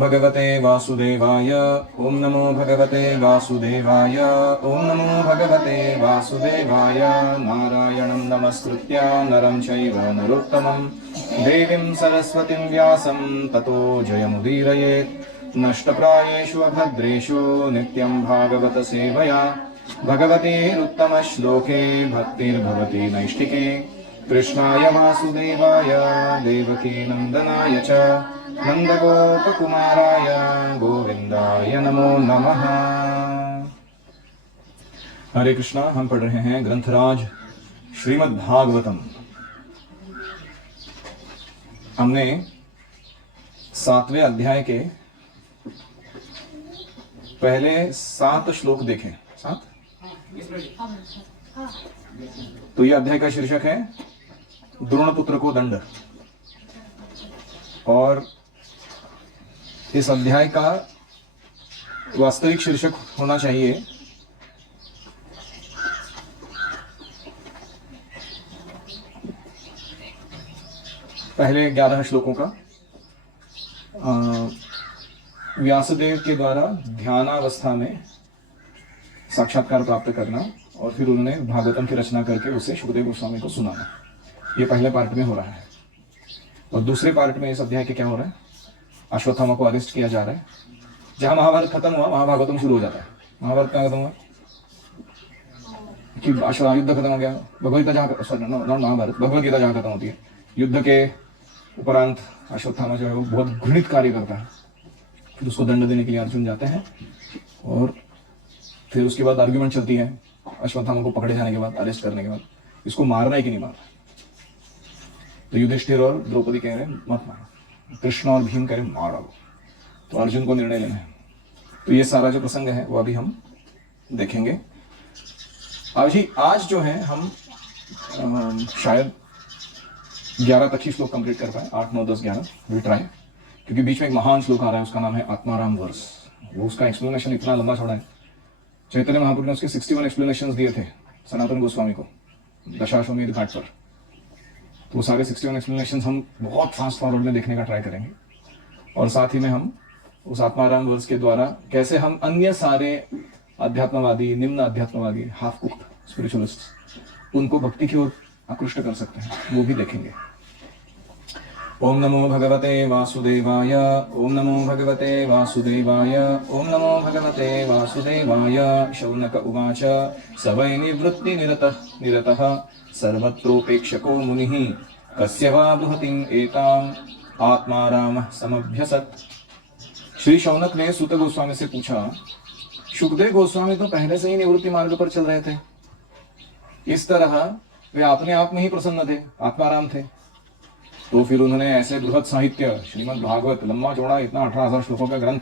भगवते वासुदेवाय। ओम नमो भगवते वासुदेवाय। ओम नमो भगवते वासुदेवाय। नारायणं नमस्कृत्य नरं चैव नरोत्तमं देवीं सरस्वतीं व्यासं ततो जयमुदीरयेत्। नष्टप्रायेषु अभद्रेषु नित्यं भागवत सेवया भगवतीरुत्तमश्लोके भक्तिर्भवति नैष्टिके। कृष्णाय वासुदेवाय देवकी नंदनाय च नंदगोपकुमाराय गोविंदाय नमो नमः। हरे कृष्णा। हम पढ़ रहे हैं ग्रंथराज श्रीमद् भागवतम। हमने 7वें अध्याय के पहले 7 श्लोक देखे। 7। तो यह अध्याय का शीर्षक है द्रोणपुत्र को दंड। और इस अध्याय का वास्तविक शीर्षक होना चाहिए पहले 11 श्लोकों का व्यासदेव के द्वारा ध्यानावस्था में साक्षात्कार प्राप्त करना और फिर उन्होंने भागवतम की रचना करके उसे सुखदेव गोस्वामी को सुनाना। ये पहले पार्ट में हो रहा है। और दूसरे पार्ट में इस अध्याय के क्या हो रहा है, अश्वत्थामा को अरेस्ट किया जा रहा है। जहां महाभारत खत्म हुआ वहां भागवतम शुरू हो जाता है। महाभारत कहाँ खत्म हुआ कि युद्ध खत्म हो गया। भगवदगीता जहाँ नॉट महाभारत, भगवद गीता जहाँ खत्म होती है, युद्ध के उपरांत अश्वत्थामा जो है वो बहुत घृणित कार्य करता है। फिर उसको दंड देने के लिए अर्जुन जाते हैं और फिर उसके बाद आर्ग्यूमेंट चलती है अश्वत्थामा को पकड़े जाने के बाद, अरेस्ट करने के बाद, इसको मारना है कि नहीं मारना। तो युधिष्ठिर और द्रौपदी कह रहे हैं मत मारो, कृष्ण और भीम कह रहे हैं मारो। तो अर्जुन को निर्णय लेना है। तो ये सारा जो प्रसंग है वो अभी हम देखेंगे। आज जो है हम शायद 11 तक ही श्लोक कंप्लीट कर पाए। 8, 9, 10, 11 वी ट्राई, क्योंकि बीच में एक महान श्लोक आ रहा है, उसका नाम है आत्माराम वर्स। वो उसका एक्सप्लेनेशन इतना लंबा चौड़ा है। चैतन्य महाप्रभु ने उसके 61 एक्सप्लेनेशन दिए थे सनातन गोस्वामी को दशाश्वमेध घाट पर। तो वो सारे 61 एक्सप्लेनेशन हम बहुत फास्ट फॉरवर्ड में देखने का ट्राई करेंगे। और साथ ही में हम उस आत्माराम वर्स के द्वारा कैसे हम अन्य सारे अध्यात्मवादी, निम्न अध्यात्मवादी, हाफ कुक्ड स्पिरिचुअलिस्ट, उनको भक्ति की ओर आकृष्ट कर सकते हैं, वो भी देखेंगे। ओम नमो भगवते वासुदेवाय। ओम नमो भगवते वासुदेवाय। ओम नमो भगवते वासुदेवाय। शौनक उवाच स वै निवृत्ति निरतः सर्वत्रोपेक्षको मुनिः कस्य वा बृहतिम् एताम् आत्मारामः समभ्यसत्। श्री शौनक ने सूत गोस्वामी से पूछा, सुखदेव गोस्वामी तो पहले से ही निवृत्ति मार्ग पर चल रहे थे, इस तरह वे अपने आप में ही प्रसन्न थे, आत्माराम थे, तो फिर उन्होंने ऐसे बृहत साहित्य श्रीमद् भागवत, लंबा चौड़ा इतना 18,000 श्लोकों का ग्रंथ,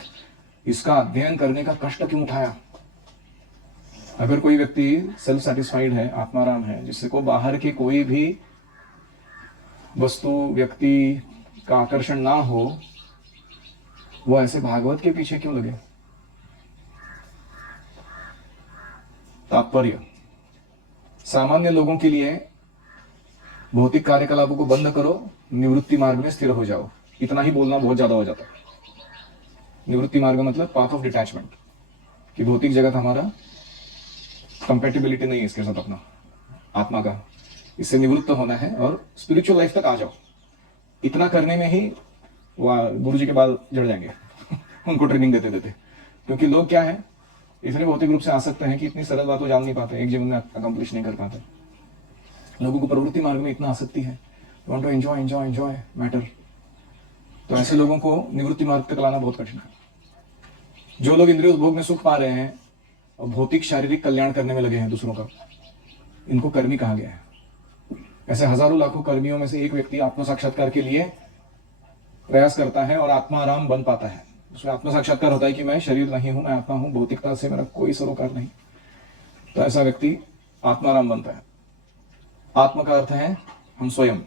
इसका अध्ययन करने का कष्ट क्यों उठाया। अगर कोई व्यक्ति सेल्फ सेटिस्फाइड है, आत्माराम है, जिससे को बाहर की कोई भी वस्तु, व्यक्ति का आकर्षण ना हो, वो ऐसे भागवत के पीछे क्यों लगे। तात्पर्य, सामान्य लोगों के लिए भौतिक कार्यकलापों को बंद करो, निवृत्ति मार्ग में स्थिर हो जाओ, इतना ही बोलना बहुत ज्यादा हो जाता है। निवृत्ति मार्ग मतलब पाथ ऑफ डिटैचमेंट, कि भौतिक जगत हमारा कंपेटिबिलिटी नहीं है इसके साथ, अपना आत्मा का, इससे निवृत्त होना है और स्पिरिचुअल लाइफ तक आ जाओ। इतना करने में ही गुरु जी के बाल जड़ जाएंगे उनको ट्रेनिंग देते देते। क्योंकि लोग क्या है, इतने भौतिक रूप से आ सकते हैं कि इतनी सरल बात को जान नहीं पाते, एक जीवन में अकम्प्लिश नहीं कर पाते। लोगों को प्रवृत्ति मार्ग में इतना आसक्ति है, want to enjoy enjoy enjoy matter. तो ऐसे लोगों को निवृत्ति मार्ग तक लाना बहुत कठिन है। जो लोग इंद्रिय उपभोग में सुख पा रहे हैं और भौतिक शारीरिक कल्याण करने में लगे हैं दूसरों का, इनको कर्मी कहा गया है। ऐसे हजारों लाखों कर्मियों में से एक व्यक्ति आत्म साक्षात्कार के लिए प्रयास करता है और आत्माराम बन पाता है। उसमें आत्म साक्षात्कार होता है कि मैं शरीर नहीं हूं, मैं आत्मा हूं, भौतिकता से मेरा कोई सरोकार नहीं। तो ऐसा व्यक्ति आत्माराम बनता है। आत्मा का अर्थ है हम स्वयं,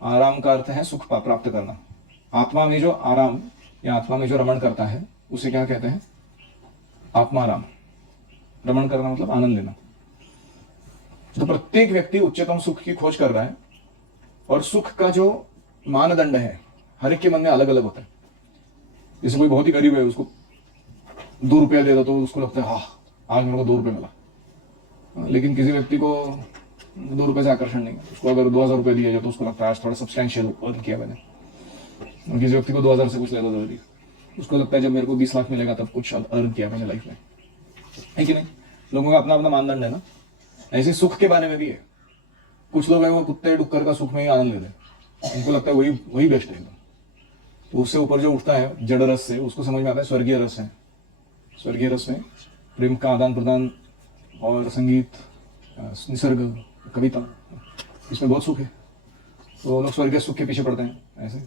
आराम का अर्थ है सुख प्राप्त करना। आत्मा में जो आराम या आत्मा में जो रमण करता है उसे क्या कहते हैं, आत्माराम। रमण करना मतलब आनंद लेना। तो प्रत्येक व्यक्ति उच्चतम सुख की खोज कर रहा है और सुख का जो मानदंड है हर एक के मन में अलग अलग होता है। जैसे कोई बहुत ही गरीब है, उसको 2 रुपया दे दो तो उसको लगता है हाँ आज मेरे को 2 रुपये मिला। लेकिन किसी व्यक्ति को 2 रुपये से आकर्षण नहीं है, उसको अगर 2000 रुपये दिया जाए तो उसको लगता है आज थोड़ा सब्सटैंशियल अर्न किया मैंने। और किसी व्यक्ति को 2000 से कुछ लेना जरूरी, उसको लगता है जब मेरे को 20 लाख मिलेगा तब कुछ अर्न किया मैंने लाइफ में, है कि नहीं? लोगों का अपना अपना मानदंड है ना। ऐसे सुख के बारे में भी है, कुछ लोग हैं वो कुत्ते डुक्कर का सुख में ही आनंद लेते हैं, उनको लगता है वही वही बेस्ट है एकदम। तो उससे ऊपर जो उठता है जड़ रस से, उसको समझ में आता है स्वर्गीय रस है। स्वर्गीय रस में प्रेम का आदान प्रदान और संगीत, निसर्ग, कविता, इसमें बहुत सुख है, तो लोग स्वर्गीय सुख के पीछे पड़ते हैं ऐसे।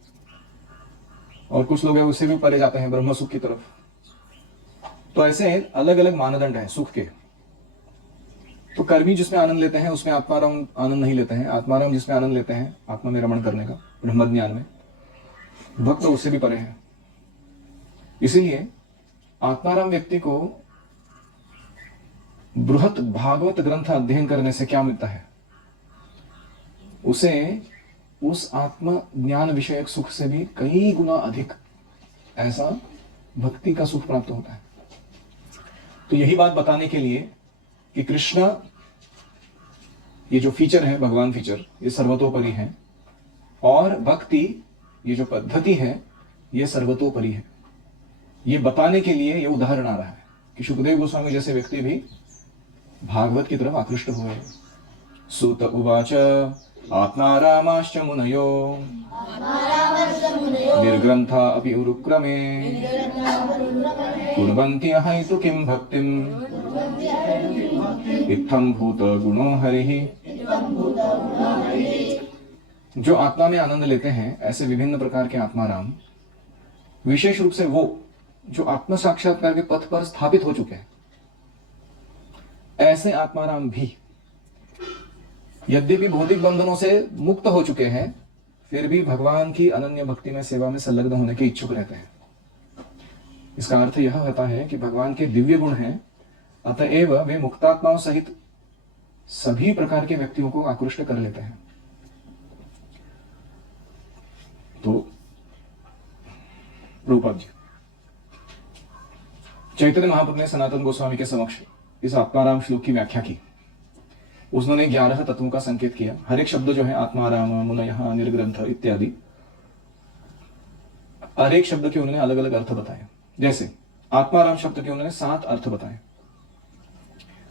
और कुछ लोग हैं उससे भी परे जाते हैं ब्रह्म सुख की तरफ। तो ऐसे अलग अलग मानदंड हैं सुख के। तो कर्मी जिसमें आनंद लेते हैं उसमें आत्माराम आनंद नहीं लेते हैं, आत्माराम जिसमें आनंद लेते हैं आत्मा में रमण करने का, ब्रह्म ज्ञान में, भक्त तो उससे भी परे हैं। इसीलिए आत्माराम व्यक्ति को बृहत भागवत ग्रंथ अध्ययन करने से क्या मिलता है? उसे उस आत्म ज्ञान विषयक सुख से भी कई गुना अधिक ऐसा भक्ति का सुख प्राप्त होता है। तो यही बात बताने के लिए कि कृष्ण, ये जो फीचर है, भगवान फीचर, ये सर्वतोपरि है, और भक्ति ये जो पद्धति है ये सर्वतोपरि है। ये बताने के लिए ये उदाहरण आ रहा है कि सुखदेव गोस्वामी जैसे व्यक्ति भी भागवत की तरफ आकृष्ट हुए। सूत उवाच आत्मारामाश्च मुनयो निर्ग्रंथा अपि उरुक्रमे कुर्वन्ति अहैतु किं भक्तिम् इत्थं भूत गुणो हरिः। जो आत्मा में आनंद लेते हैं ऐसे विभिन्न प्रकार के आत्माराम, विशेष रूप से वो जो आत्म साक्षात्कार के पथ पर स्थापित हो चुके हैं, ऐसे आत्माराम भी यद्यपि भौतिक बंधनों से मुक्त हो चुके हैं फिर भी भगवान की अनन्य भक्ति में सेवा में संलग्न होने के इच्छुक रहते हैं। इसका अर्थ यह होता है कि भगवान के दिव्य गुण हैं, अतएव वे मुक्तात्माओं सहित सभी प्रकार के व्यक्तियों को आकृष्ट कर लेते हैं। तो प्रभुपाद जी, चैतन्य महाप्रभु ने सनातन गोस्वामी के समक्ष इस आत्माराम श्लोक की व्याख्या की। उन्होंने 11 तत्वों का संकेत किया। हर एक शब्द जो है आत्माराम, मुनयः, निर्ग्रंथ इत्यादि, हर एक शब्द के उन्होंने अलग अलग अर्थ बताए। जैसे आत्माराम शब्द के उन्होंने 7 अर्थ बताए।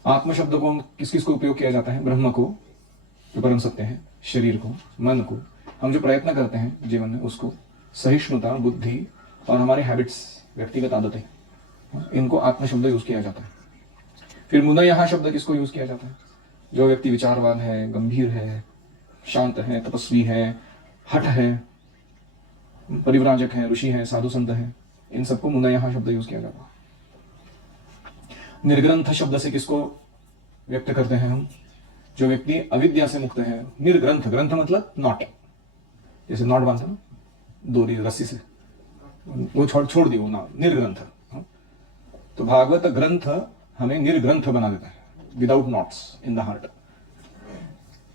आत्म शब्द को किस किस को उपयोग किया जाता है? ब्रह्म को, जो परम सत्य है, शरीर को, मन को, हम जो प्रयत्न करते हैं जीवन में उसको, सहिष्णुता, बुद्धि और हमारे हैबिट्स, व्यक्तिगत आदतें, इनको आत्म शब्द यूज किया जाता है। फिर मुनयः शब्द किसको यूज किया जाता है? जो व्यक्ति विचारवान है, गंभीर है, शांत है, तपस्वी है, हठ है, परिव्राजक है, ऋषि है, साधु संत है, इन सबको मुनयः शब्द यूज किया जाता है। निर्ग्रंथ शब्द से किसको व्यक्त करते हैं हम? जो व्यक्ति अविद्या से मुक्त है। निर्ग्रंथ, ग्रंथ मतलब नॉट, जैसे नॉट बांधते ना डोरी रस्सी से, वो छोड़ दी वो ना, निर्ग्रंथ। तो भागवत ग्रंथ हमें निर्ग्रंथ बना देता है, without knots in the heart.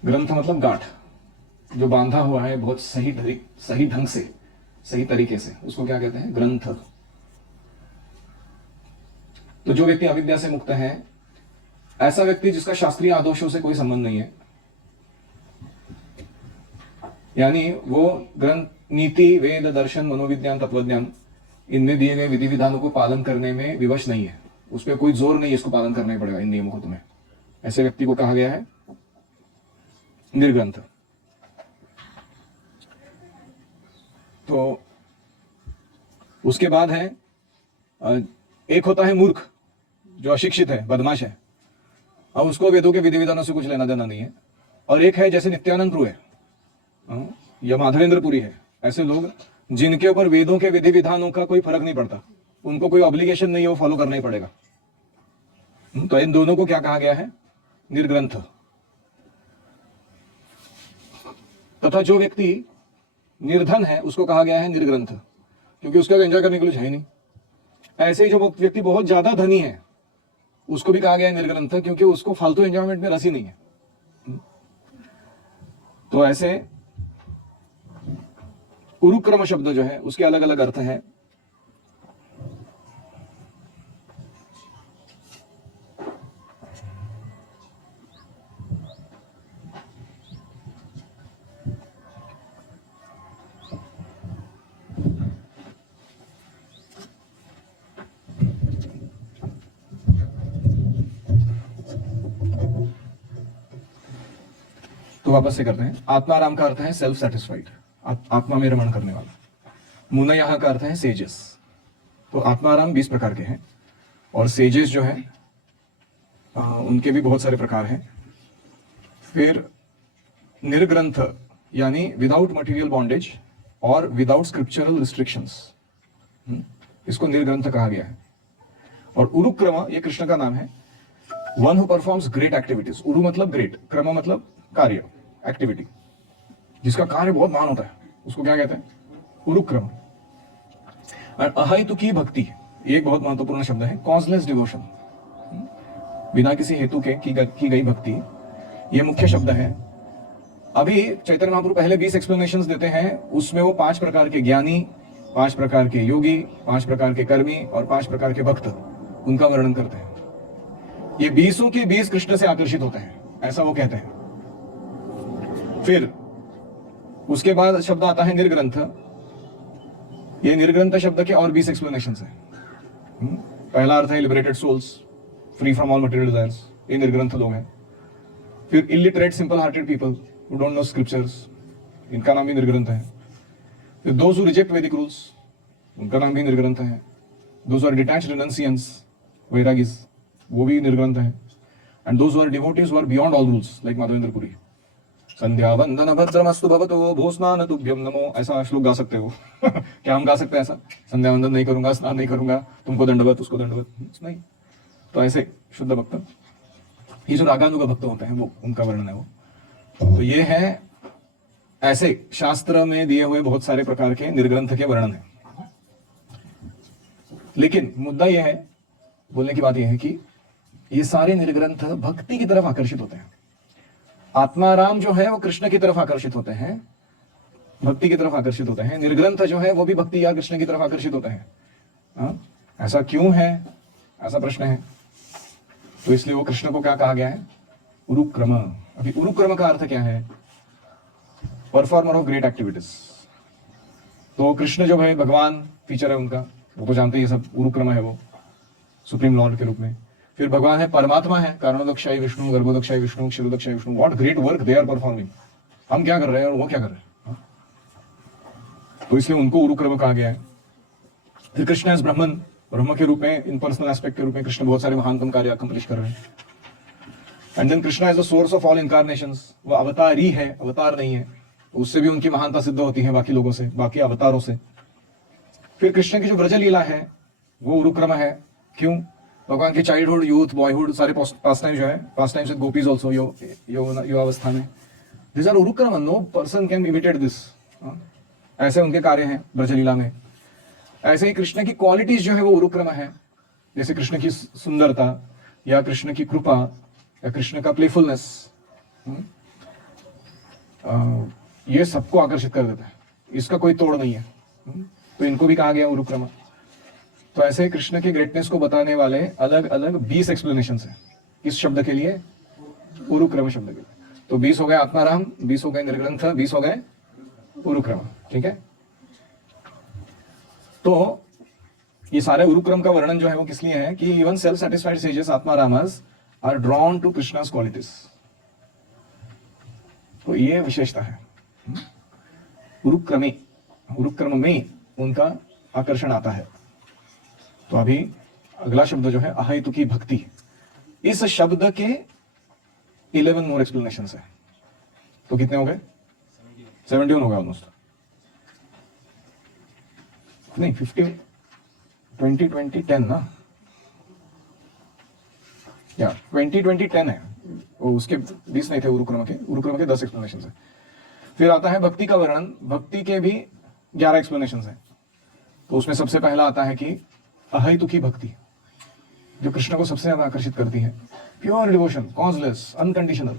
ग्रंथ मतलब गांठ, जो बांधा हुआ है बहुत सही ढंग से, सही तरीके से, उसको क्या कहते हैं? ग्रंथ। तो जो व्यक्ति अविद्या से मुक्त है, ऐसा व्यक्ति जिसका शास्त्रीय आदर्शों से कोई संबंध नहीं है, यानी वो ग्रंथ, नीति, वेद, दर्शन, मनोविज्ञान, तत्वज्ञान, इनमें दिए गए विधि विधानों को पालन करने में विवश नहीं है, उस पर कोई जोर नहीं है इसको पालन करना ही पड़ेगा इन नियमों को तुम्हें, ऐसे व्यक्ति को कहा गया है निर्ग्रंथ। तो उसके बाद है एक होता है मूर्ख, जो अशिक्षित है, बदमाश है, अब उसको वेदों के विधि विधानों से कुछ लेना देना नहीं है। और एक है जैसे नित्यानंद प्रभु है या माधवेंद्र पुरी है, ऐसे लोग जिनके ऊपर वेदों के विधि विधानों का कोई फर्क नहीं पड़ता, उनको कोई ऑब्लिगेशन नहीं है, वो फॉलो करना ही पड़ेगा। तो इन दोनों को क्या कहा गया है? निर्ग्रंथ। तथा जो व्यक्ति निर्धन है उसको कहा गया है निर्ग्रंथ, क्योंकि उसका एंजॉय करने के लिए है ही नहीं। ऐसे ही जो व्यक्ति बहुत ज्यादा धनी है उसको भी कहा गया है निर्ग्रंथ, क्योंकि उसको फालतू एंजॉयमेंट में रस ही नहीं है। तो ऐसे उरुक्रम शब्द जो है उसके अलग अलग अर्थ हैं। तो वापस से करते हैं। आत्माराम का अर्थ है सेल्फ सेटिस्फाइड, आत्मा में रमण करने वाला। मुनयः का अर्थ है सेजेस। तो आत्माराम 20 प्रकार के हैं, और सेजेस जो है उनके भी बहुत सारे प्रकार हैं। फिर निर्ग्रंथ यानी विदाउट मटेरियल बॉन्डेज और विदाउट स्क्रिप्चरल रिस्ट्रिक्शंस, इसको निर्ग्रंथ कहा गया है। और उरुक्रम ये कृष्ण का नाम है, one who performs great activities. उरु मतलब ग्रेट, क्रम मतलब कार्य, एक्टिविटी, जिसका कार्य बहुत महान होता है उसको क्या कहते हैं? उरुक्रम। और अहेतुकी भक्ति ये एक बहुत महत्वपूर्ण शब्द है, कॉजलेस डिवोशन, बिना किसी हेतु के की गई भक्ति, ये मुख्य शब्द है। अभी चैतन्य महाप्रभु पहले 20 एक्सप्लेनेशंस देते हैं, उसमें वो 5 प्रकार के ज्ञानी, 5 प्रकार के योगी, 5 प्रकार के कर्मी और 5 प्रकार के भक्त, उनका वर्णन करते हैं। ये 20 के 20 कृष्ण से आकर्षित होते हैं, ऐसा वो कहते हैं। फिर उसके बाद शब्द आता है निर्ग्रंथ। ये निर्ग्रंथ शब्द के और 20 एक्सप्लेनेशंस हैं। पहला अर्थ है liberated souls, free from all material desires, ये निर्ग्रंथ लोग हैं। फिर illiterate simple hearted people who don't know scriptures, इनका नाम भी निर्ग्रंथ है। फिर those who reject Vedic rules, उनका नाम भी निर्ग्रंथ है। Those are detached renunciants, vairagis, वो भी निर्ग्रंथ है। And those are devotees are beyond all rules, like Madhavendrapuri. संध्या वंदन भद्रमस्तु भवतो भूस्नान तुभ्यम नमो, ऐसा श्लोक गा सकते हो क्या हम गा सकते हैं ऐसा? संध्या वंदन नहीं करूंगा, स्नान नहीं करूंगा, तुमको दंडवत उसको दंडवत नहीं। तो ऐसे शुद्ध भक्त, ये जो रागानुगा भक्त होते हैं वो, उनका वर्णन है वो। तो ये है ऐसे शास्त्र में दिए हुए बहुत सारे प्रकार के निर्ग्रंथ के वर्णन है। लेकिन मुद्दा यह है, बोलने की बात यह है कि ये सारे निर्ग्रंथ भक्ति की तरफ आकर्षित होते हैं। आत्माराम जो है वो कृष्ण की तरफ आकर्षित होते हैं, भक्ति की तरफ आकर्षित होते हैं। निर्ग्रंथ जो है वो भी भक्ति या कृष्ण की तरफ आकर्षित होते हैं। ऐसा क्यों है, ऐसा प्रश्न है। तो इसलिए वो कृष्ण को क्या कहा गया है? उरुक्रम। अभी उरुक्रम का अर्थ क्या है? Performer of great activities. तो कृष्ण जो है भगवान फीचर है उनका, वो तो जानते ही सब, उरुक्रम है वो सुप्रीम लॉर्ड के रूप में। फिर भगवान है परमात्मा है, Karanodakshayi Vishnu, Garbhodakshayi Vishnu, Kshirodakshayi Vishnu. What great work they are performing. हम क्या कर रहे हैं और वो क्या कर रहे हैं? तो इसलिए उनको उरुक्रम कहा गया है। फिर कृष्ण एज ब्रह्मन, ब्रह्म के रूप में, इन पर्सनल एस्पेक्ट के रूप में कृष्ण बहुत सारे महानतम कार्य अकम्प्लिश कर रहे हैं। And then Krishna as the source of all incarnations, वो अवतार ही है, अवतार नहीं है, तो उससे भी उनकी महानता सिद्ध होती है बाकी लोगों से, बाकी अवतारों से। फिर कृष्ण की जो ब्रज लीला है वो उरुक्रम है। क्यों? भगवान की चाइल्डहुड, यूथ, बॉयहुड, सारे पास टाइम जो है, pass times with gopis also, युवावस्था में, this are Urukram. No person can imitate this. ऐसे उनके कार्य हैं ब्रज लीला में। ऐसे ही कृष्ण की क्वालिटीज जो है वो उरुक्रम है, जैसे कृष्ण की सुंदरता, या कृष्ण की कृपा, या कृष्ण का प्लेफुलनेस, ये सबको आकर्षित कर देता है, इसका कोई तोड़ नहीं है। तो इनको भी कहा गया उरुक्रम। तो ऐसे कृष्ण के ग्रेटनेस को बताने वाले अलग अलग 20 एक्सप्लेनेशंस हैं इस शब्द के लिए, उरुक्रम शब्द के लिए। तो 20 हो गए आत्माराम, 20 हो गए निर्ग्रंथ, 20 हो गए उरुक्रम। ठीक है। तो ये सारे उरुक्रम का वर्णन जो है वो किस लिए है कि even self satisfied sages atmaramas are drawn to Krishna's qualities. तो ये विशेषता है उरुक्रम में उनका आकर्षण आता है। तो अभी अगला शब्द जो है अहेतुकी भक्ति, इस शब्द के 11 मोर एक्सप्लेनेशन है। तो कितने हो गए? 71 हो गए ऑलमोस्ट। नहीं 50, 20, 20, 10 ना, या 20, 20, 10 है वो, उसके 20 नहीं थे उरुक्रम के 10 एक्सप्लेनेशन है। फिर आता है भक्ति का वर्णन, भक्ति के भी 11 एक्सप्लेनेशन है। तो उसमें सबसे पहला आता है कि अहेतुकी भक्ति, जो कृष्ण को सबसे ज्यादा आकर्षित करती है, प्योर डिवोशन, कॉजलेस, अनकंडीशनल।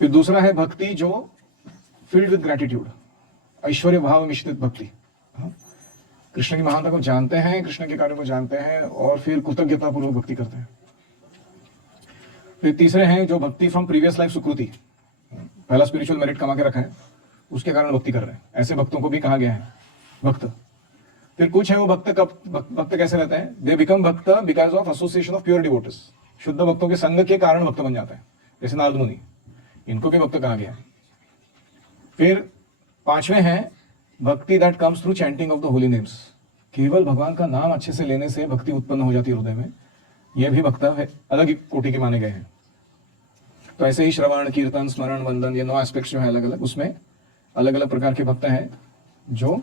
फिर दूसरा है भक्ति जो फील्ड विद ग्रेटिट्यूड, ऐश्वर्य भाव मिश्रित भक्ति। कृष्ण की महानता को जानते हैं, कृष्ण के कार्यों को जानते हैं और फिर कृतज्ञता पूर्वक भक्ति करते हैं। फिर तीसरे हैं जो भक्ति फ्रॉम प्रीवियस लाइफ सुकृति, पहला स्पिरिचुअल मेरिट कमा के रखा है, उसके कारण भक्ति कर रहे हैं। ऐसे भक्तों को भी कहा गया है भक्त। फिर कुछ है वो भक्त कैसे रहते हैं? दे बिकम भक्त because of association of pure devotees, शुद्ध भक्तों के संग के कारण भक्त बन जाता है, जैसे नारद मुनि। इनको भी भक्त कहा गया। फिर पांचवें हैं भक्ति that comes through chanting of the Holi names. केवल भगवान का नाम अच्छे से लेने से भक्ति उत्पन्न हो जाती है हृदय में। यह भी भक्त है, अलग ही कोटि के माने गए हैं। तो ऐसे ही श्रवण, कीर्तन, स्मरण, वंदन, ये 9 एस्पेक्ट्स जो है अलग अलग, उसमें अलग अलग प्रकार के भक्त हैं जो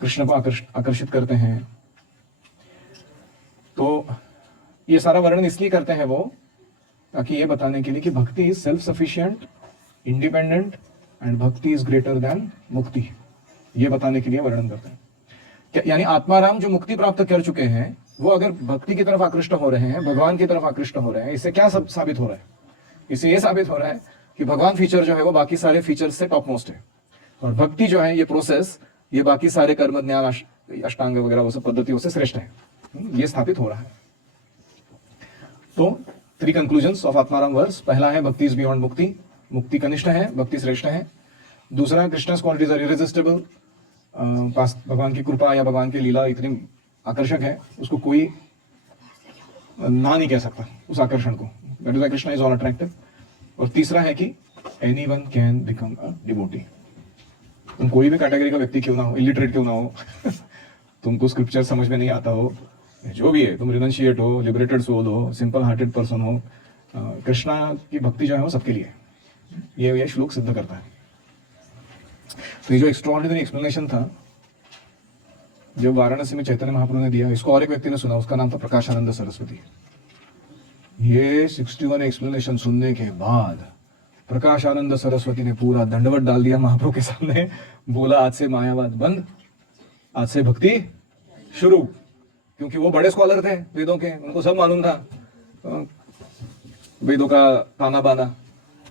कृष्ण को आकर्षित करते हैं। तो ये सारा वर्णन इसलिए करते हैं वो, ताकि ये बताने के लिए कि भक्ति is self sufficient, independent and भक्ति इज ग्रेटर देन मुक्ति। ये बताने के लिए वर्णन करते हैं। यानी आत्माराम जो मुक्ति प्राप्त कर चुके हैं, वो अगर भक्ति की तरफ आकृष्ट हो रहे हैं, भगवान की तरफ आकृष्ट हो रहे हैं, इससे क्या सब साबित हो रहा है? इससे ये साबित हो रहा है कि भगवान फीचर जो है वो बाकी सारे फीचर्स से टॉप मोस्ट है, और भक्ति जो है ये प्रोसेस, ये बाकी सारे कर्म, ज्ञान, अष्टांग वगैरह वो सब पद्धतियों से श्रेष्ठ है। ये स्थापित हो रहा है। तो 3 कंक्लूजन्स ऑफ आत्माराम वर्स। पहला है भक्ति इज बियॉन्ड मुक्ति, मुक्ति कनिष्ठ है, भक्ति श्रेष्ठ है। दूसरा, कृष्णस क्वालिटीज आर इरेजिस्टिबल, भगवान की कृपा या भगवान की लीला इतनी आकर्षक है, उसको कोई ना नहीं कह सकता उस आकर्षण को। That is why Krishna is all attractive. और तीसरा है कि anyone can become a devotee. तुम कोई भी कैटेगरी का व्यक्ति क्यों ना हो, इलिटरेट क्यों ना हो, तुमको स्क्रिप्चर समझ में नहीं आता हो, जो भी है, तुम रिनंशिएट हो, लिबरेटेड सोल हो, सिंपल हार्टेड पर्सन हो, कृष्णा की भक्ति जो है वो सबके लिए है। ये श्लोक सिद्ध करता है। तो ये जो एक्स्ट्राऑर्डिनरी एक्सप्लेनेशन था जो वाराणसी में चैतन्य महाप्रभु ने दिया, इसको और एक व्यक्ति ने सुना, उसका नाम था प्रकाशानंद सरस्वती। ये 61 एक्सप्लेनेशन सुनने के बाद प्रकाशानंद सरस्वती ने पूरा दंडवत डाल दिया महाप्रभु के सामने, बोला आज से मायावाद बंद, आज से भक्ति शुरू। क्योंकि वो बड़े स्कॉलर थे वेदों के, उनको सब मालूम था वेदों का ताना बाना,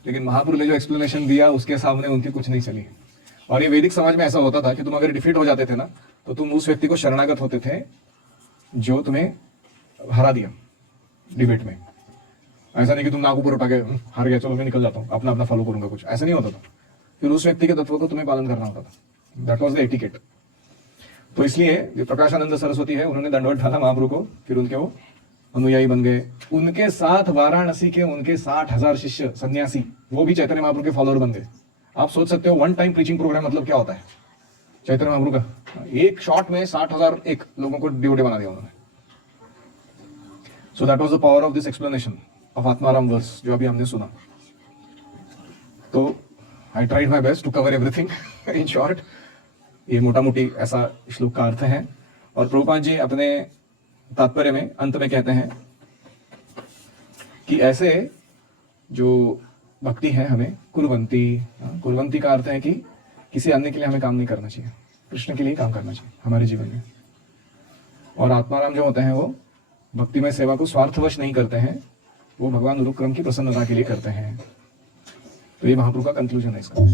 लेकिन महाप्रभु ने जो एक्सप्लेनेशन दिया उसके सामने उनकी कुछ नहीं चली। और ये वैदिक समाज में ऐसा होता था कि तुम अगर डिफीट हो जाते थे ना, तो तुम उस व्यक्ति को शरणागत होते थे जो तुम्हें हरा दिया डिबेट में। ऐसा नहीं कि तुम नाक ऊपर उठा के हार गया, चलो मैं निकल जाता हूँ, अपना अपना फॉलो करूंगा, कुछ ऐसा नहीं होता था। फिर उस व्यक्ति के तत्व को तुम्हें पालन करना होता था। That was the etiquette. तो इसलिए जो प्रकाशानंद सरस्वती है, उन्होंने दंडवत डाला महाप्रभु को, फिर उनके वो अनुयायी बन गए। उनके साथ वाराणसी के उनके 60,000 शिष्य सन्यासी, वो भी चैतन्य महाप्रभु के फॉलोअर बन गए। आप सोच सकते हो 1 टाइम प्रीचिंग प्रोग्राम मतलब क्या होता है चैतन्य महाप्रभु का। एक शॉट में 60,001 लोगों को डिवोटी बना दिया उन्होंने। So that was the power of this explanation of Atmaram verse जो अभी हमने सुना। तो I tried my best to cover everything in short. ये मोटा मोटी ऐसा श्लोक का अर्थ है। और प्रभुपाद जी अपने तात्पर्य में अंत में कहते हैं कि ऐसे जो भक्ति है हमें कुर्वंती का अर्थ है कि किसी अन्य के लिए हमें काम नहीं करना चाहिए, कृष्ण के लिए काम करना चाहिए हमारे जीवन में। और आत्माराम जो होते हैं वो भक्ति में सेवा को स्वार्थवश नहीं करते हैं, वो भगवान अनुक्रम की प्रसन्नता के लिए करते हैं। तो ये महाप्रभु का कंक्लूजन है इसका।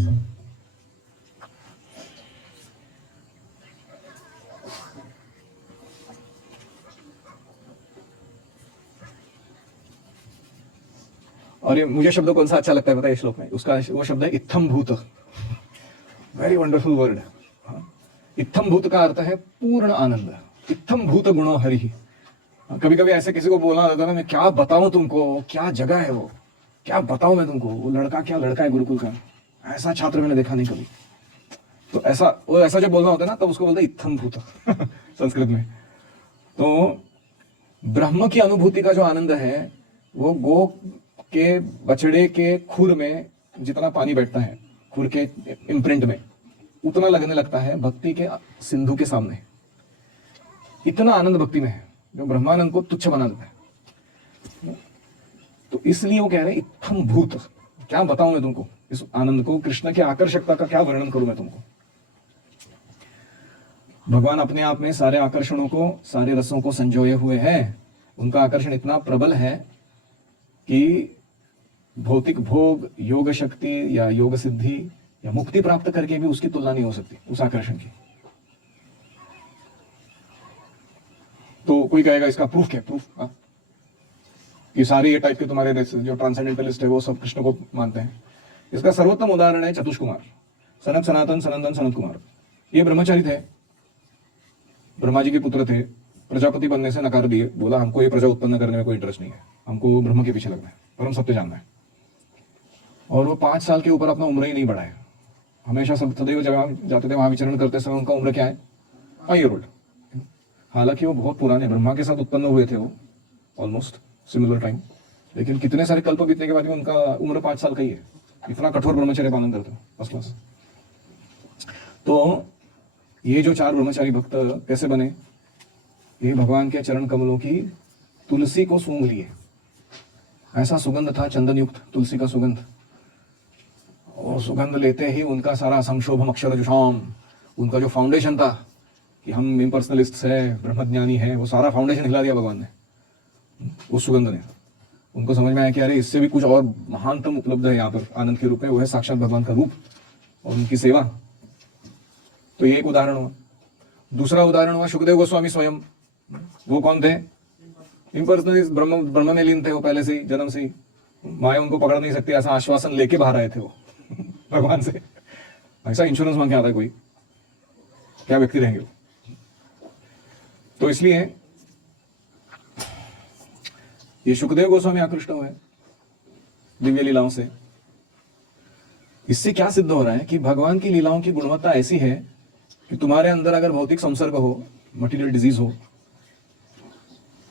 और ये मुझे शब्द कौन सा अच्छा लगता है पता है श्लोक में, उसका वो शब्द है इत्थम भूत। Very wonderful word. इत्थम भूत का अर्थ है पूर्ण आनंद। इत्थम भूत गुणो हरि। कभी कभी ऐसे किसी को बोलना होता है ना, मैं क्या बताऊं तुमको, क्या जगह है वो, क्या बताऊं मैं तुमको, वो लड़का क्या लड़का है गुरुकुल का, ऐसा छात्र मैंने देखा नहीं कभी। तो ऐसा जब बोलना होता है ना, तब उसको बोलते हैं इत्थम भूत संस्कृत में। तो ब्रह्म की अनुभूति का जो आनंद है वो गो के बछड़े के खुर में जितना पानी बैठता है, खुर के इम्प्रिंट में, उतना लगने लगता है भक्ति के सिंधु के सामने। इतना आनंद भक्ति में है जो ब्रह्मानंद को तुच्छ बना देता है। तो इसलिए वो कह रहे हैं इत्थम भूत। क्या बताऊं मैं तुमको इस आनंद को, कृष्ण की आकर्षकता का क्या वर्णन करूं मैं तुमको। भगवान अपने आप में सारे आकर्षणों को, सारे रसों को संजोए हुए हैं। उनका आकर्षण इतना प्रबल है कि भौतिक भोग, योग शक्ति या योग सिद्धि या मुक्ति प्राप्त करके भी उसकी तुलना नहीं हो सकती उस आकर्षण की। तो कोई कहेगा इसका प्रूफ क्या? प्रूफ कि सारे ये टाइप के तुम्हारे जो ट्रांसेंडेंटलिस्ट है वो सब कृष्ण को मानते हैं। इसका सर्वोत्तम उदाहरण है चतुष कुमार, सनत सनातन सनंदन सनत कुमार। ये ब्रह्मचारी थे, ब्रह्मा जी के पुत्र थे, प्रजापति बनने से नकार दिए, बोला हमको ये प्रजा उत्पन्न करने में कोई इंटरेस्ट नहीं है, हमको ब्रह्म के पीछे लगना है, परम सत्य जानना है। और वो 5 साल के ऊपर अपना उम्र ही नहीं बढ़ाया। हमेशा सब सदैव जगह जाते थे, वहां विचरण करते समय उनका उम्र क्या है, 5 ईयर ओल्ड। हालांकि वो बहुत पुराने ब्रह्मा के साथ उत्पन्न हुए थे, वो ऑलमोस्ट सिमिलर टाइम, लेकिन कितने सारे कल्प बीतने के बाद भी उनका उम्र 5 साल का ही है। इतना कठोर ब्रह्मचर्य पालन करते फर्स्ट क्लास। तो ये जो 4 ब्रह्मचारी भक्त कैसे बने, ये भगवान के चरण कमलों की तुलसी को सूंघ लिए। ऐसा सुगंध था, चंदन युक्त तुलसी का सुगंध। और सुगंध लेते ही उनका सारा संक्षोभम अक्षर जुषाम, उनका जो फाउंडेशन था कि हम इम्पर्सनलिस्ट है, ब्रह्मज्ञानी है, वो सारा फाउंडेशन हिला दिया भगवान ने उस सुगंध ने। उनको समझ में आया कि अरे इससे भी कुछ और महानतम उपलब्ध है यहाँ पर आनंद के रूप में, वो है साक्षात भगवान का रूप और उनकी सेवा। तो ये एक उदाहरण हुआ। दूसरा उदाहरण हुआ सुखदेव गोस्वामी स्वयं। वो कौन थे, इम्पर्सनलिस्ट, ब्रह्म में लीन थे वो पहले से ही, जन्म से ही। माया उनको पकड़ नहीं सकती, ऐसा आश्वासन लेके बाहर आए थे वो भगवान से। ऐसा इंश्योरेंस मांग के आता है कोई, क्या व्यक्ति रहेंगे वो। तो इसलिए ये सुखदेव गोस्वामी आकृष्ट हुए दिव्य लीलाओं से। इससे क्या सिद्ध हो रहा है कि भगवान की लीलाओं की गुणवत्ता ऐसी है कि तुम्हारे अंदर अगर भौतिक संसर्ग हो, मटीरियल डिजीज हो,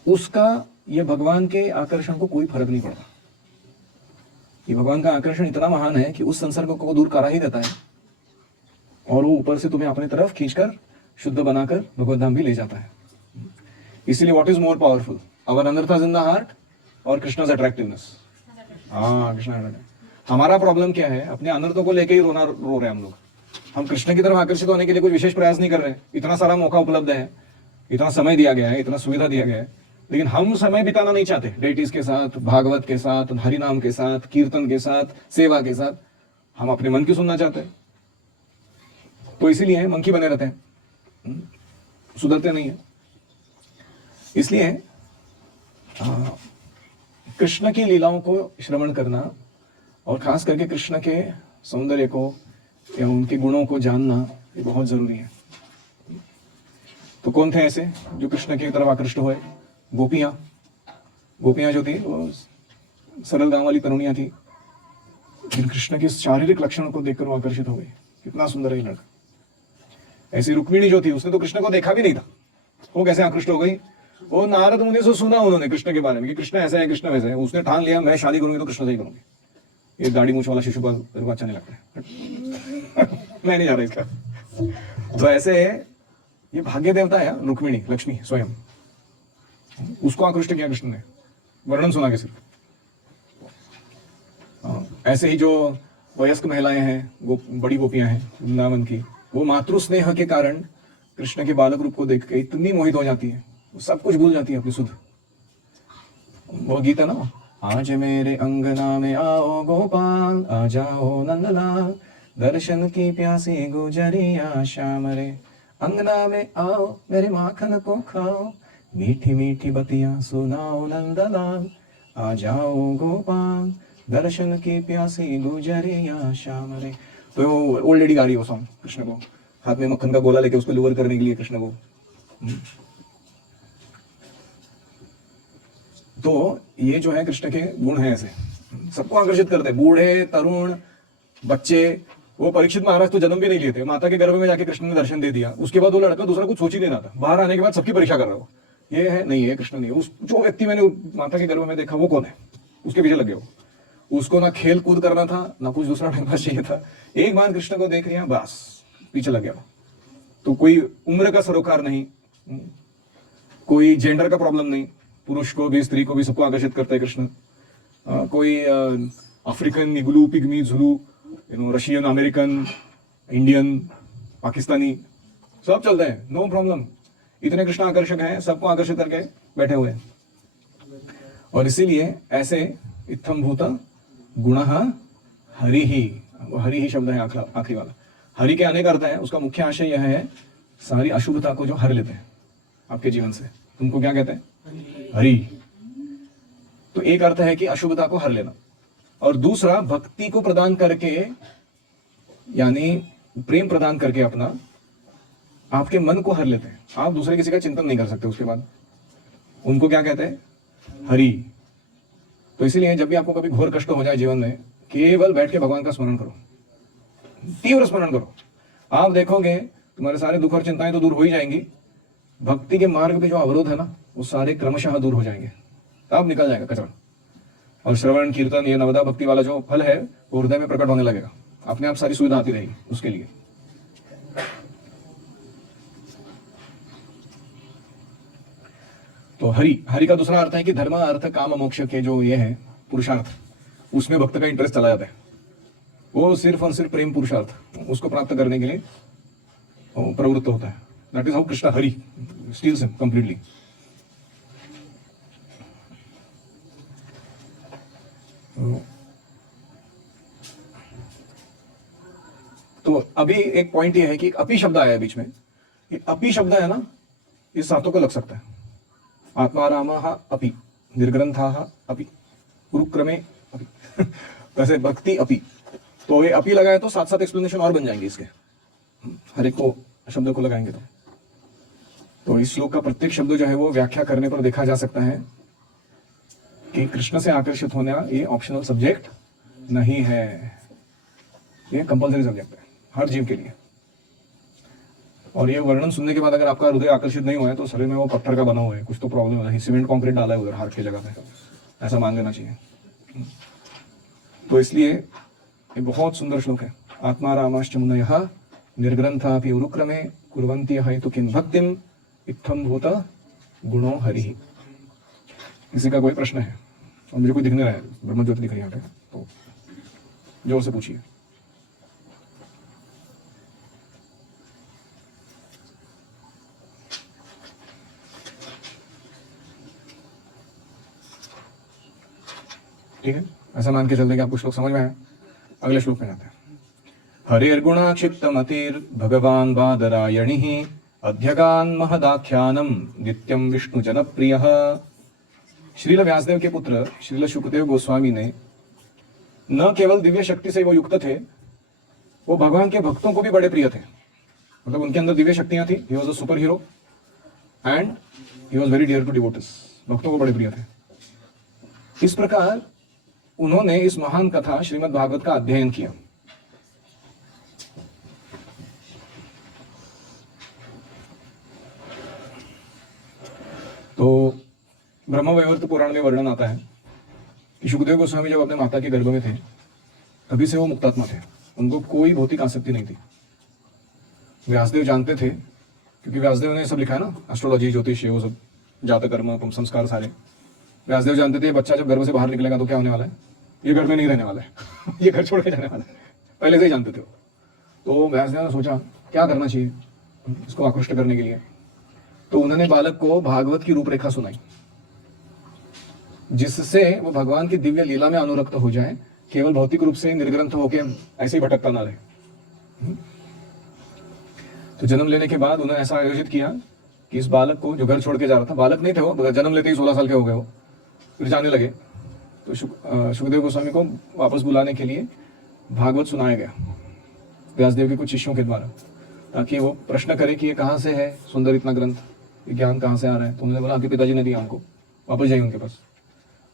उसका ये भगवान के आकर्षण को कोई फर्क नहीं पड़ता। ये भगवान का आकर्षण इतना महान है कि उस संसर्ग को दूर करा ही देता है और वो ऊपर से तुम्हें अपनी तरफ खींचकर शुद्ध बनाकर भगवत धाम भी ले जाता है। इसलिए what is more powerful, our anarthas in the heart और कृष्णा's अट्रैक्टिवनेस। हाँ, कृष्णा। हमारा प्रॉब्लम क्या है, अपने अनर्थों को लेके ही रो रहे हैं हम लोग। हम कृष्ण की तरफ आकर्षित होने के लिए कोई विशेष प्रयास नहीं कर रहे। इतना सारा मौका उपलब्ध है, इतना समय दिया गया है, इतना सुविधा दिया गया है, लेकिन हम समय बिताना नहीं चाहते डेटीज के साथ, भागवत के साथ, हरिनाम के साथ, कीर्तन के साथ, सेवा के साथ। हम अपने मन की सुनना चाहते हैं, तो इसीलिए मंकी बने रहते हैं, सुधरते नहीं है। इसलिए कृष्ण की लीलाओं को श्रवण करना और खास करके कृष्ण के सौंदर्य को या उनके गुणों को जानना ये बहुत जरूरी है। तो कौन थे ऐसे जो कृष्ण की तरफ आकृष्ट हुए? गोपियां। गोपियां जो थी वो सरल गांव वाली तरुणियां थी, लेकिन कृष्ण के शारीरिक लक्षणों को देखकर वो आकर्षित हो गई। कितना सुंदर है लड़का। ऐसी रुक्मिणी जो थी, उसने तो कृष्ण को देखा भी नहीं था, वो कैसे आकृष्ट हो गई? वो नारद मुनि से सुना उन्होंने कृष्ण के बारे में कि कृष्ण ऐसा है, कृष्ण वैसा है। उसने ठान लिया मैं शादी करूंगी तो कृष्ण से ही करूंगी। ये दाढ़ी मूछ वाला शिशुपाल मेरे को अच्छा नहीं लगता है मैं नहीं जा रहा इसका। तो ऐसे ये भाग्य देवता है रुक्मिणी, लक्ष्मी स्वयं, उसको आकृष्ट किया कृष्ण ने, वर्णन सुना के सिर्फ। ऐसे ही जो वयस्क महिलाएं हैं, बड़ी गोपियां हैं वृंदावन की, वो मातृ स्नेह के कारण कृष्ण के बालक रूप को देख के इतनी मोहित हो जाती है, वो सब कुछ भूल जाती है अपनी सुध। वो गीत है ना, आज मेरे अंगना में आओ गोपाल, आ जाओ नंदलाल, दर्शन की प्यासी गुजरिया श्याम रे। अंगना में आओ मेरे माखन को खाओ, मीठी मीठी बतियां सुनाओ नंदलाल, आ जाओ गोपाल, दर्शन की प्यासी गुजरिया श्याम रे। तो ओल्ड लेडी गा रही है वो सॉन्ग कृष्ण को, हाथ में मक्खन का गोला लेके उसको लुवर करने के लिए कृष्ण को। तो ये जो है कृष्ण के गुण हैं, ऐसे सबको आकर्षित करते हैं, बूढ़े तरुण बच्चे। वो परीक्षित महाराज तो जन्म भी नहीं लिए थे, माता के गर्भ में जाके कृष्ण ने दर्शन दे दिया, उसके बाद वो लड़का दूसरा कुछ सोच ही नहीं रहा था, बाहर आने के बाद सबकी परीक्षा कर रहा हो, ये है नहीं है कृष्ण नहीं है। उस जो व्यक्ति मैंने माता के गर्भ में देखा वो कौन है, उसके पीछे लगे हो। उसको ना खेल कूद करना था, ना कुछ दूसरा टाइम पास चाहिए था, एक बार कृष्ण को देख लिया बस पीछे लग गया। तो कोई उम्र का सरोकार नहीं, कोई जेंडर का प्रॉब्लम नहीं, पुरुष को भी स्त्री को भी सबको आकर्षित करता है कृष्ण। कोई अफ्रीकन, इग्लू, pygmy, Zulu, Russian, American, Indian, Pakistani सब चलते हैं, नो प्रॉब्लम। इतने कृष्ण आकर्षक हैं, सबको आकर्षित करके बैठे हुए हैं। और इसीलिए ऐसे इत्थम भूत गुणः हरि ही शब्द है आखिरी वाला। हरि के अनेक अर्थ है, उसका मुख्य आशय यह है सारी अशुभता को जो हर लेते हैं आपके जीवन से, तुमको क्या कहते हैं? हरि। तो एक अर्थ है कि अशुभता को हर लेना, और दूसरा भक्ति को प्रदान करके, यानी प्रेम प्रदान करके अपना आपके मन को हर लेते हैं। आप दूसरे किसी का चिंतन नहीं कर सकते उसके बाद, उनको क्या कहते हैं? हरि। तो इसीलिए जब भी आपको कभी घोर कष्ट हो जाए जीवन में, केवल बैठ के भगवान का स्मरण करो, तीव्र स्मरण करो। आप देखोगे तुम्हारे सारे दुख और चिंताएं तो दूर हो ही जाएंगी, भक्ति के मार्ग पे जो अवरोध है ना वो सारे क्रमशः दूर हो जाएंगे, तब निकल जाएगा कचरा। और श्रवण कीर्तन ये नवदा भक्ति वाला जो फल है वो हृदय में प्रकट होने लगेगा, अपने आप सारी सुविधा आती रहेगी उसके लिए। तो हरि, हरि का दूसरा अर्थ है कि धर्म अर्थ काम मोक्ष के जो ये है पुरुषार्थ, उसमें भक्त का इंटरेस्ट चला जाता है। वो सिर्फ और सिर्फ प्रेम पुरुषार्थ उसको प्राप्त करने के लिए प्रवृत्त होता है। That is how Krishna Hari steals him completely. तो अभी एक पॉइंट ये है कि एक अपी शब्द आया है बीच में। ये अपी शब्द है ना, ये सातों को लग सकता है। आत्मा राम अपि, निर्ग्रंथा अपि, गुरुक्रमे अपि वैसे भक्ति अपि, तो ये अपि लगाए तो साथ साथ एक्सप्लेनेशन और बन जाएंगे इसके, हर एक को शब्द को लगाएंगे तो इस श्लोक का प्रत्येक शब्द जो है वो व्याख्या करने पर देखा जा सकता है कि कृष्ण से आकर्षित होना ये ऑप्शनल सब्जेक्ट नहीं है, ये कंपल्सरी सब्जेक्ट है हर जीव के लिए। और ये वर्णन सुनने के बाद अगर आपका हृदय आकर्षित नहीं हुआ है तो शरीर में वो पत्थर का बना हुआ है, कुछ तो प्रॉब्लम है, सीमेंट कंक्रीट डाला है उधर हार्ट की जगह पे, ऐसा मान लेना चाहिए। तो इसलिए ये बहुत सुंदर श्लोक है। आत्मा रामाश्च मुनयः निर्ग्रंथापि उरुक्रमे कुर्वन्ति हेतु किं भक्तिम इत्थम भूत गुणो हरि। किसी का कोई प्रश्न है? और मुझे कोई दिख नहीं रहा है, ब्रह्म ज्योति दिख रही है यहाँ पे, तो जोर से पूछिए। ठीक है, ऐसा मान के चलते कि आपको श्लोक समझ में आया। अगले श्लोक में जाते हैं। हरिर्गुणाक्षिप्तमतिर् भगवान् बादरायणिः अध्यगान् महदाख्यानम् नित्यं विष्णु जनप्रियः। श्रील व्यासदेव के पुत्र श्रील शुकदेव गोस्वामी ने न केवल दिव्य शक्ति से वो युक्त थे, वो भगवान के भक्तों को भी बड़े प्रिय थे। मतलब उनके अंदर दिव्य शक्तियां थी, he was a superhero and he was very dear to devotees, भक्तों को बड़े प्रिय थे। इस प्रकार उन्होंने इस महान कथा श्रीमद् भागवत का अध्ययन किया। तो ब्रह्मवैवर्त पुराण में वर्णन आता है कि शुकदेव गोस्वामी जब अपने माता के गर्भ में थे तभी से वो मुक्तात्मा थे, उनको कोई भौतिक आसक्ति नहीं थी। व्यासदेव जानते थे, क्योंकि व्यासदेव ने सब लिखा है ना, एस्ट्रोलॉजी, ज्योतिष, वो सब, जात कर्म संस्कार सारे। व्यासदेव जानते थे बच्चा जब गर्भ से बाहर निकलेगा तो क्या होने वाला है, ये घर में नहीं रहने वाला है ये घर छोड़ के जाने वाला है, पहले से ही जानते थे। तो व्यासदेव ने सोचा क्या करना चाहिए इसको आकृष्ट करने के लिए, तो उन्होंने बालक को भागवत की रूपरेखा सुनाई, जिससे वो भगवान की दिव्य लीला में अनुरक्त हो जाए, केवल भौतिक रूप से निर्ग्रंथ होकर ऐसे ही भटकता ना रहे। तो जन्म लेने के बाद उन्होंने ऐसा आयोजित किया कि इस बालक को, जो घर छोड़ के जा रहा था, बालक नहीं थे वो, जन्म लेते ही 16 साल के हो गए वो, फिर जाने लगे, तो शुकदेव गोस्वामी को वापस बुलाने के लिए भागवत सुनाया गया व्यासदेव के कुछ शिष्यों के द्वारा, ताकि वो प्रश्न करे कि ये कहाँ से है सुंदर इतना ग्रंथ, ये ज्ञान कहाँ से आ रहा है। तो उन्होंने बोला आपके पिताजी ने दिया हमको, वापस जाइए उनके पास।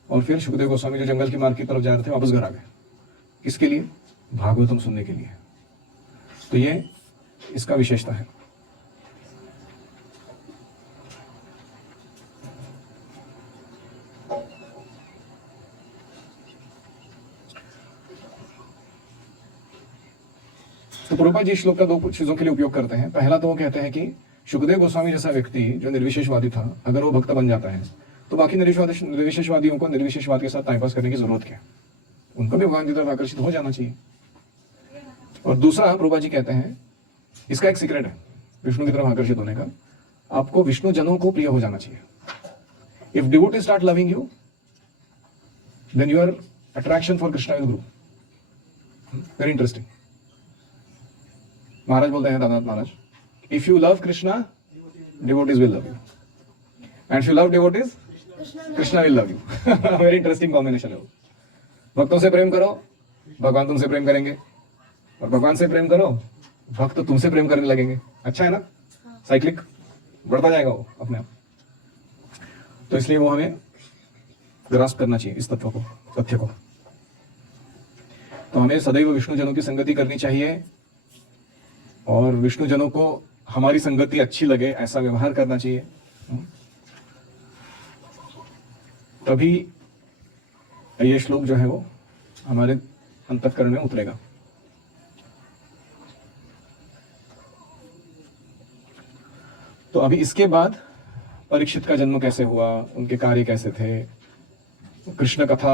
और फिर शुकदेव गोस्वामी जो जंगल की मार्ग की तरफ जा रहे थे वापस घर आ गए, किसके लिए? भागवतम सुनने के लिए। तो ये इसका विशेषता है। तो प्रभुपाद जी श्लोक का दो चीजों के लिए उपयोग करते हैं। पहला तो वो कहते हैं कि शुकदेव गोस्वामी जैसा व्यक्ति जो निर्विशेषवादी था, अगर वो भक्त बन जाता है तो बाकी निर्विशेषवादियों को निर्विशेषवाद के साथ टाइम पास करने की जरूरत क्या, उनको भी भगवान की तरफ आकर्षित हो जाना चाहिए। और दूसरा प्रभुपाद जी कहते हैं, इसका एक सीक्रेट है विष्णु की तरफ आकर्षित होने का, आपको विष्णु जनों को प्रिय हो जाना चाहिए। If devotee start loving you, then your attraction for Krishna will grow. Very interesting. Maharaj बोलते हैं, Dadanath Maharaj, if you love Krishna, devotees will love you, and if you love devotees, Krishna will love you. Very interesting combination है वो। भक्तों से प्रेम करो, भगवान तुमसे प्रेम करेंगे, और भगवान से प्रेम करो, भक्त तुमसे प्रेम करने लगेंगे। अच्छा है ना, साइक्लिक बढ़ता जाएगा वो अपने आप। तो इसलिए वो हमें ग्रास्प करना चाहिए इस तत्व को, तथ्य को। तो हमें सदैव विष्णु जनों की संगति करनी चाहिए और विष्णु जनों को हमारी संगति अच्छी लगे ऐसा व्यवहार करना चाहिए, तभी ये श्लोक जो है वो हमारे अंतःकरण में उतरेगा। तो अभी इसके बाद परीक्षित का जन्म कैसे हुआ, उनके कार्य कैसे थे, कृष्ण कथा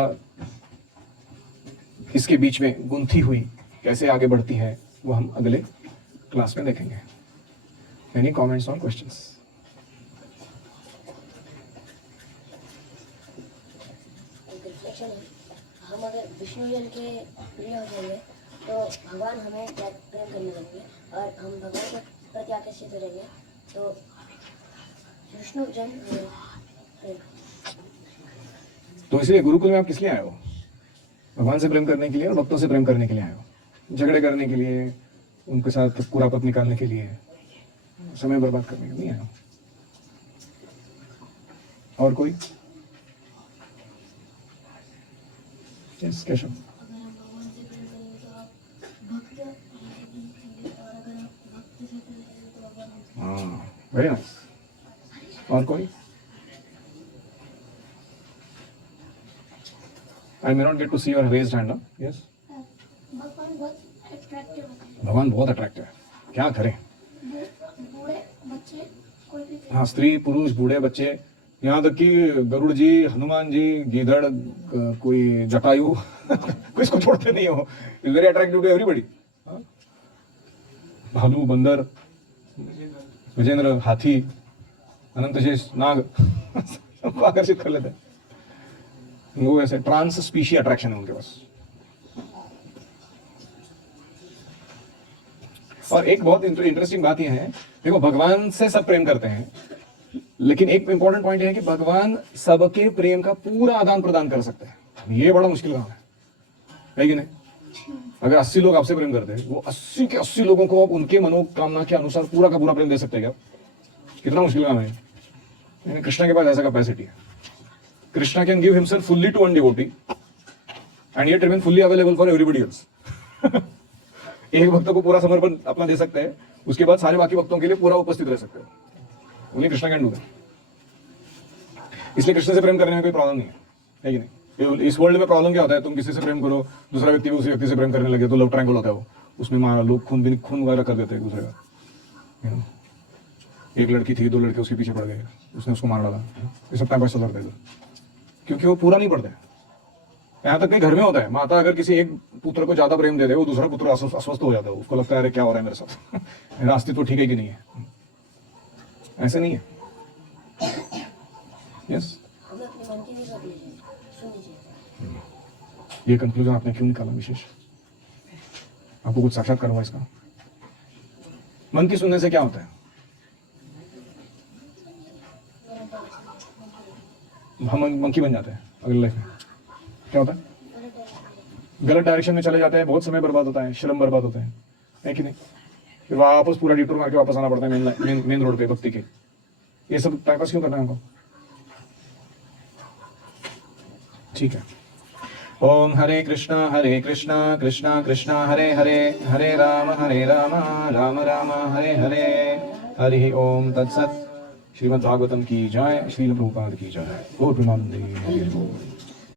इसके बीच में गुंथी हुई कैसे आगे बढ़ती है, वो हम अगले क्लास में देखेंगे। Any comments on questions? हम अगर विष्णु जन के प्रिय हो जाएंगे तो भगवान हमें प्रेम करने लगेंगे और हम भगवान के प्रति आकर्षित हो जाएंगे तो विष्णु जन प्रेम। तो इसलिए गुरुकुल में आप किस लिए आए हो? भगवान से प्रेम करने के लिए और भक्तों से प्रेम करने के लिए आए हो? झगड़े करने के लिए, उनके साथ कुरापत निकालने के लिए, समय बर्बाद करने के लिए नहीं आए हो। और कोई? यस केशव। अगर हम भगवान से प्रेम करेंगे तो आप भक्त होंगे और अगर आप भक्त से प्रेम करेंगे तो भगवान। हाँ, वेरी नाइस। और कोई? I may not get to see your raised hand. Yes. भगवान बहुत अट्रैक्टिव होते हैं। भगवान बहुत अट्रैक्टिव है, क्या करें? बूढ़े बच्चे कोई भी। हाँ, स्त्री पुरुष बूढ़े बच्चे, यहाँ तक कि गरुड़ जी, हनुमान जी, गीदड़, कोई जटायु कोई इसको छोड़ते नहीं हो। Is very attractive to everybody. भालू, बंदर, विजेंद्र, हाथी, अनंतशेष, नाग सबको आकर्षित कर लेते हैं। वो ऐसे ट्रांस स्पीशी अट्रैक्शन है उनके पास। और एक बहुत इंटरेस्टिंग बात यह है, देखो भगवान से सब प्रेम करते हैं, लेकिन एक इंपॉर्टेंट पॉइंट है कि भगवान सबके प्रेम का पूरा आदान प्रदान कर सकते हैं। ये बड़ा मुश्किल काम है कि नहीं? अगर 80 लोग आपसे प्रेम करते हैं, वो 80 के 80 लोगों को आप उनके मनोकामना के अनुसार पूरा का पूरा प्रेम दे सकते हैं क्या? कितना मुश्किल काम है। कृष्णा के पास ऐसा कैपेसिटी है। Krishna can give himself fully to one devotee and yet remain fully available for everybody else. एक भक्त को पूरा समर्पण अपना दे सकते हैं, उसके बाद सारे बाकी भक्तों के लिए पूरा उपस्थित रह सकते हैं। उन्हीं कृष्णा कैन डू दैट। इसलिए कृष्ण से प्रेम करने में कोई प्रॉब्लम नहीं है कि नहीं? इस वर्ल्ड में प्रॉब्लम क्या होता है, तुम किसी से प्रेम करो, दूसरा व्यक्ति भी उसी व्यक्ति से प्रेम करने लगे तो लव ट्रायंगल होता है। वो उसमें लोग खून वगैरह कर देते हैं एक दूसरे का। एक लड़की थी, 2 लड़के उसके पीछे पड़ गए, उसने उसको मार डाला। ये सब टाइम पास चलता रहता है क्योंकि वो पूरा नहीं पढ़ते। यहाँ तक कई घर में होता है, माता अगर किसी एक पुत्र को ज्यादा प्रेम दे दे, वो दूसरा पुत्र अस्वस्थ हो जाता है। उसको लगता है अरे क्या हो रहा है मेरे साथ मेरा अस्तित्व ठीक है कि नहीं है। ऐसे नहीं है। यस, हमें अपने मन की नहीं करनी चाहिए, सुननी चाहिए। ये कंक्लूजन आपने क्यों निकाला? विशेष आपको कुछ साक्षात्कार हुआ इसका? मन की सुनने से क्या होता है? हम मंकी बन जाते हैं अगली लाइफ में। क्या होता है? गलत डायरेक्शन में चले जाते हैं, बहुत समय बर्बाद होता है, श्रम बर्बाद होते हैं, है कि नहीं? फिर वापस पूरा डिटूर मार के वापस आना पड़ता है मेन रोड पे भक्ति के। ये सब टाइम पास क्यों करना है हमको? ठीक है। ओम हरे कृष्णा कृष्णा कृष्णा हरे हरे, हरे राम राम राम हरे हरे। हरि ओम तत्सत। श्रीमद् भागवतम की जय, श्रील प्रभुपाद की जय। गौर प्रेमानंदे हरि बोल।